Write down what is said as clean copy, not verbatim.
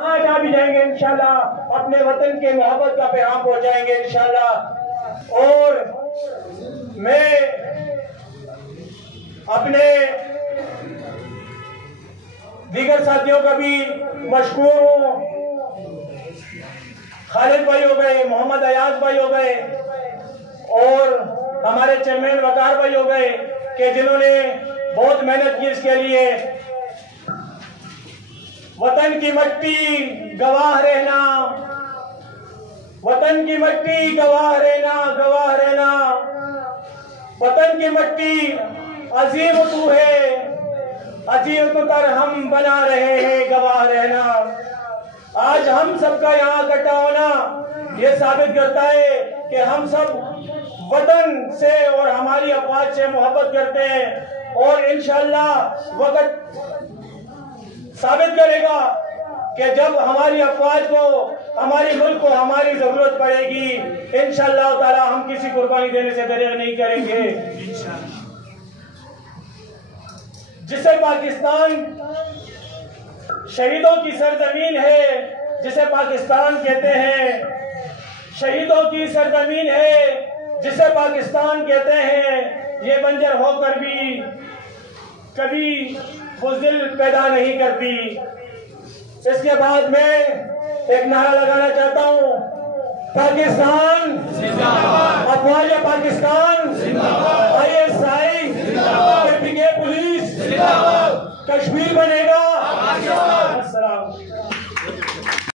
आज आ भी जाएंगे इंशाल्लाह, अपने वतन के मोहब्बत का पैगाम पहुंचाएंगे इंशाल्लाह। और मैं अपने दीगर साथियों का भी मशकूर हूँ। खालिद भाई हो गए, मोहम्मद अयाज भाई हो गए और हमारे चेयरमैन वकार भाई हो गए कि जिन्होंने बहुत मेहनत की इसके लिए। वतन की मट्टी गवाह रहना, वतन की मट्टी गवाह रहना, गवाह रहना। वतन की मट्टी अजीम तू है, अजीम तू तर हम बना रहे हैं, गवाह रहना। आज हम सबका यहाँ इकट्ठा होना ये साबित करता है कि हम सब वतन से और हमारी अफवाज से मोहब्बत करते हैं। और इंशाअल्लाह वक्त साबित करेगा कि जब हमारी अफवाज को, हमारी मुल्क को हमारी जरूरत पड़ेगी, इंशाअल्लाह ताला हम किसी कुर्बानी देने से दरेग नहीं करेंगे। जिसे पाकिस्तान शहीदों की सरजमीन है, जिसे पाकिस्तान कहते हैं, शहीदों की सरजमीन है जिसे पाकिस्तान कहते हैं, ये बंजर होकर भी कभी बुज़दिल पैदा नहीं करती। इसके बाद मैं एक नारा लगाना चाहता हूँ, पाकिस्तान अफवाज Pakistan, ISI, KPK police, Kashmir बनेगा।